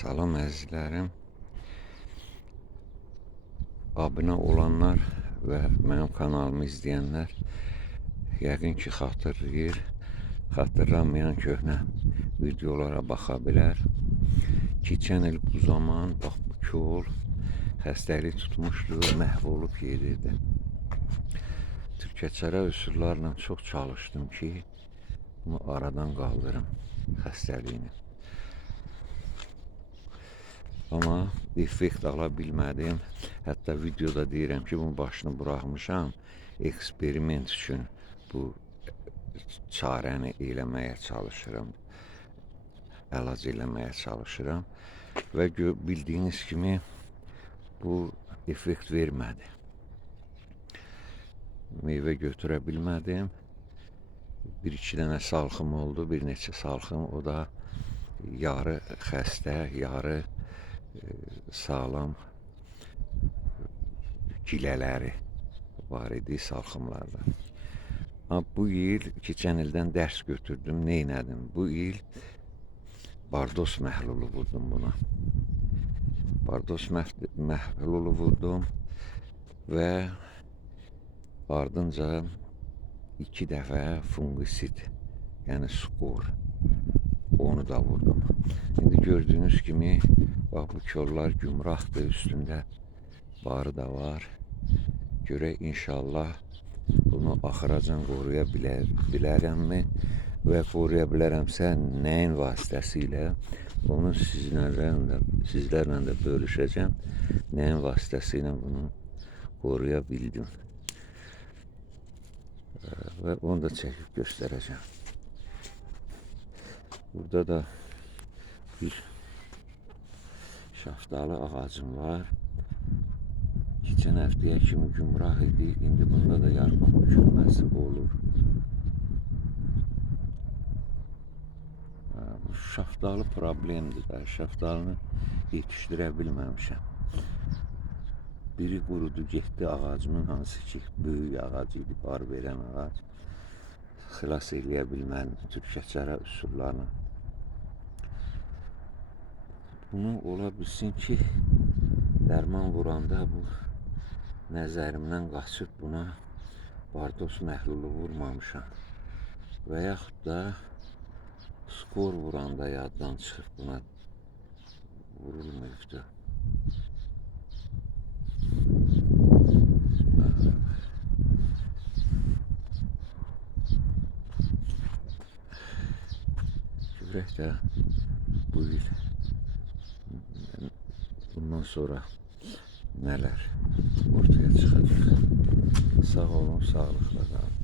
Salam əzizlərim, abunə olanlar və mənim kanalımı izləyənlər yəqin ki xatırlamayan köhnə videolara baxa bilər. Keçən il bu zaman bax bu kol xəstəlik tutmuşdu, məhv olub gedirdi. Türkçəra üsullarla çox çalışdım ki, bunu aradan qaldırım xəstəliyini. Amma effekt ala bilmədim. Hətta videoda deyirəm ki, bunun başını buraxmışam eksperiment üçün, bu çarəni eləməyə çalışıram, əlac eləməyə çalışıram və bildiyiniz kimi bu effekt vermədi. Meyvə götürə bilmədim. Bir-iki dənə salxım oldu, bir neçə salxım, o da yarı xəstə, yarı sağlam gilələri var idi salxımlarda. Bu il, keçən ildən dərs götürdüm, neynədim? Bu il bardos məhlulu vurdum buna. Bardos məhlulu vurdum və ardınca 2 dəfə fungisid, yəni skor, onu da vurdum. İndi gördüyünüz kimi, bax bu kollar gümrahdır, üstündə barı da var. Görək inşallah bunu axıracan qoruya bilərəmmi və qoruya bilərəmsə nəyin vasitəsilə, onu sizlərlə də bölüşəcəm. Nəyin vasitəsilə bunu qoruya bildim və onu da çəkib göstərəcəm. Burada da bir şaftalı ağacım var. Keçən həftəyə kimi gümrah idi. İndi bunda da yarpaq bükülməsi olur. Bu şaftalı problemdir də. Şaftalını yetişdirə bilməmişəm. Biri qurudu getdi ağacımın, hansı ki böyük ağac idi, bar verən ağac. Xilas eləyə bilmədim türkçəra üsullarla. Bunu ola bilsin ki, dərman vuranda bu nəzərimdən qaçıb buna bardos məhlulu vurmamışam. Və yaxud da skor vuranda yaddan çıxıb buna vurulmayıbdır. Görək də bu il bundan sonra nələr ortaya çıxacaq. Sağ olun, sağlıqla qalın.